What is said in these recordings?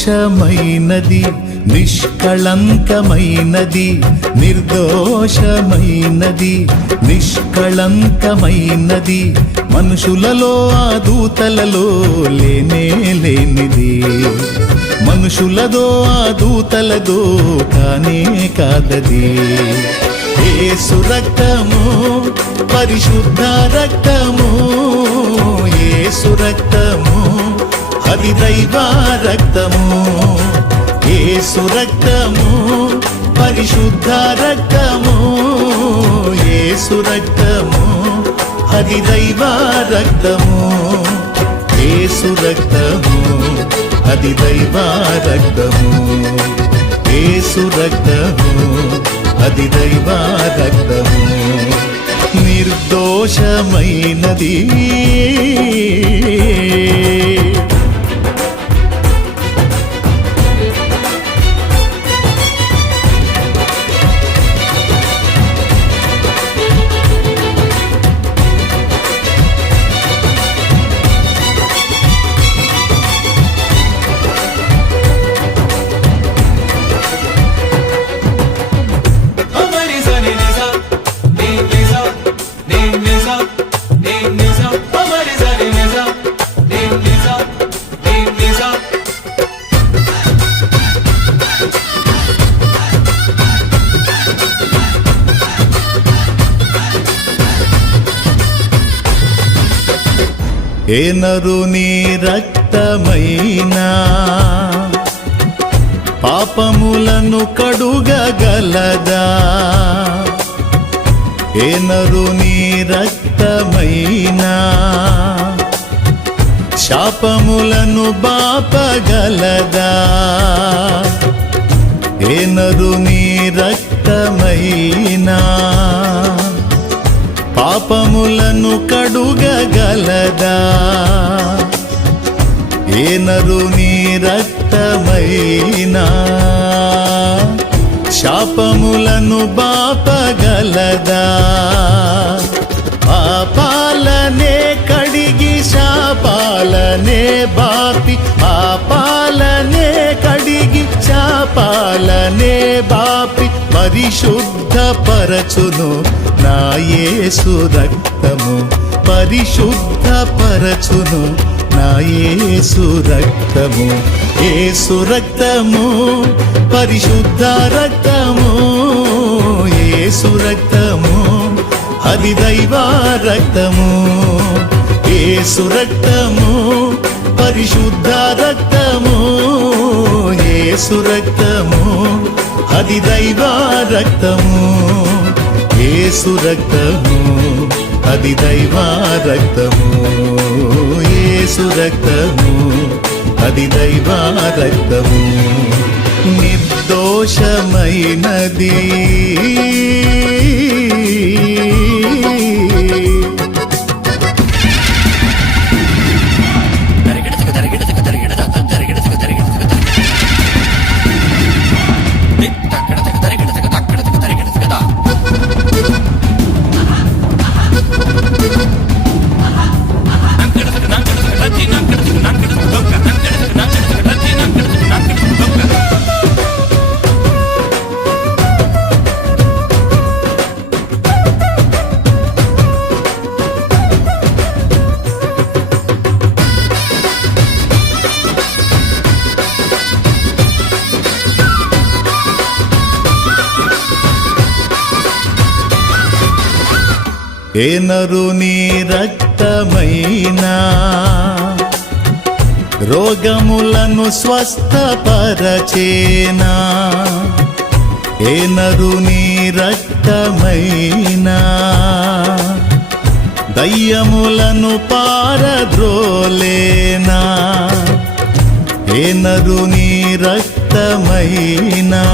నిర్దోషమైనది నిష్కళంకమైనది నిర్దోషమైనది నిష్కళంకమైనది మనుషులలో ఆ దూతలలో లేనే లేనిది మనుషులదో ఆ దూతలదో కానే కాదది యేసు రక్తము పరిశుద్ధ రక్తము యేసు రక్తము అది దైవ రక్తము యేసు రక్తము పరిశుద్ధ రక్తము యేసు రక్తము అది దైవ రక్తము యేసు రక్తము అది దైవ రక్తము యేసు రక్తము అది దైవ రక్తము నిర్దోషమైనది ఏ నరుని రక్తమైనా పాపములను కడుగగలదా ఏ నరుని రక్తమైనా శాపములను బాపగలదా ఏ నరుని రక్తమైనా పాపములను కడుగగలదా ఏ నరుని రక్తమైనా శాపములను బాపగలదా పాపాలనే కడిగి శాపాలనే బాపి పాపాలనే కడిగి శాపాలనే బాపి పరిశుద్ధపరచును నా యేసు రక్తము పరిశుద్ధపరచును నా యేసు రక్తము యేసు రక్తము పరిశుద్ధ రక్తము యేసు రక్తము అది దైవ రక్తము యేసు రక్తము పరిశుద్ధ రక్తము యేసు రక్తము అది దైవ రక్తము యేసు రక్తము అది దైవ రక్తము యేసు రక్తము అది దైవ రక్తము నిర్దోషమైనది ఏ నరుని రక్తమైనా రోగములను స్వస్థపరచేనా ఏ నరుని రక్తమైనా దయ్యములను పారద్రోలేనా ఏ నరుని రక్తమైనా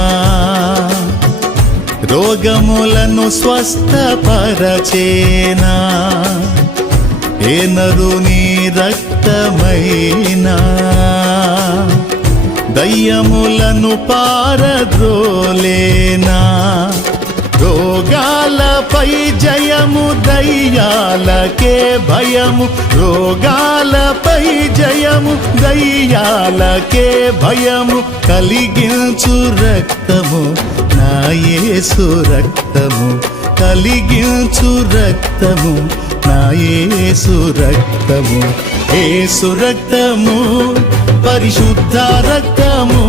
రోగములను స్వస్థపరచేనా ఏ నరుని రక్తమైనా దయ్యములను పారద్రోలేనా రోగాలపై జయము దయ్యాలకే భయము, రోగాలపై జయము దయ్యాలకే భయము కలిగించు రక్తము నా యేసు రక్తము, కలిగించు రక్తము నా యేసు రక్తము. యేసు రక్తము పరిశుద్ధ రక్తము,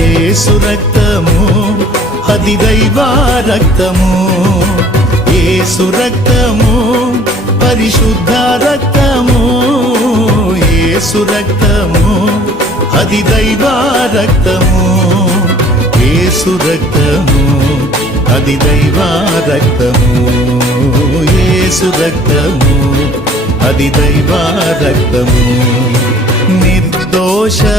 యేసు రక్తము అది దైవ రక్తము. యేసు రక్తము పరిశుద్ధ రక్తము, యేసు రక్తము అది దైవ రక్తము. యేసు రక్తము అది దైవ రక్తము, యేసు రక్తము అది దైవ రక్తము. నిర్దోషమైనది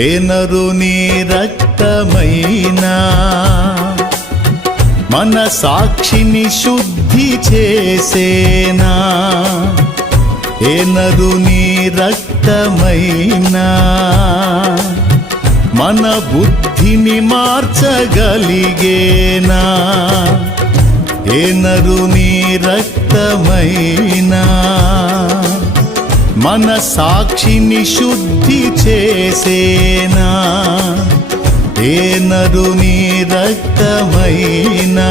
ఏ నరుని రక్తమైనా మన సాక్షిని శుద్ధి చేసేనా, ఏ నరుని రక్తమైనా మన బుద్ధిని మార్చగలిగేనా, ఏ నరుని రక్తమైనా మన సాక్షిని శుద్ధి చేసేనా, ఏ నరుని రక్తమైనా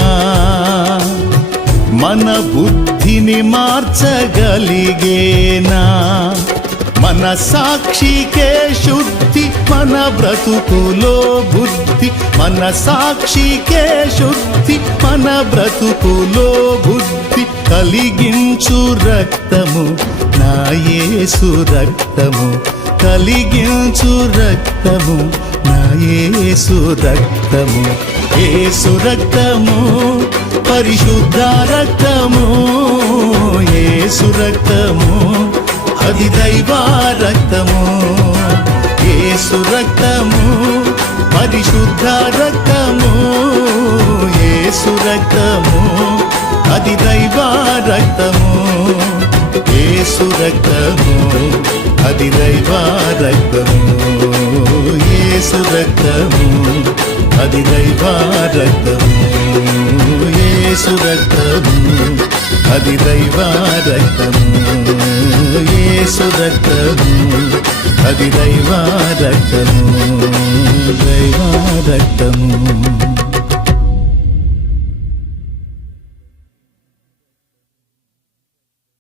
మన బుద్ధిని మార్చగలిగేనా. మన సాక్షికే శుద్ధి మన బ్రతుకులో బుద్ధి, మన సాక్షికే శుద్ధి మన బ్రతుకులో బుద్ధి కలిగించు రక్తము నా యేసు రక్తము, కలిగించు రక్తము నా యేసు రక్తము. యేసు రక్తము పరిశుద్ధ రక్తము, యేసు రక్తము అది దైవ రక్తము. యేసు రక్తము పరిశుద్ధ రక్తము, యేసు రక్తము అది దైవ రక్తము. యేసు రక్తము అది దైవ రక్తము, యేసు రక్తము అది దైవ రక్తము, యేసు రక్తము అది దైవ రక్తము, యేసు రక్తము అది దైవ రక్తము, దైవ రక్తము.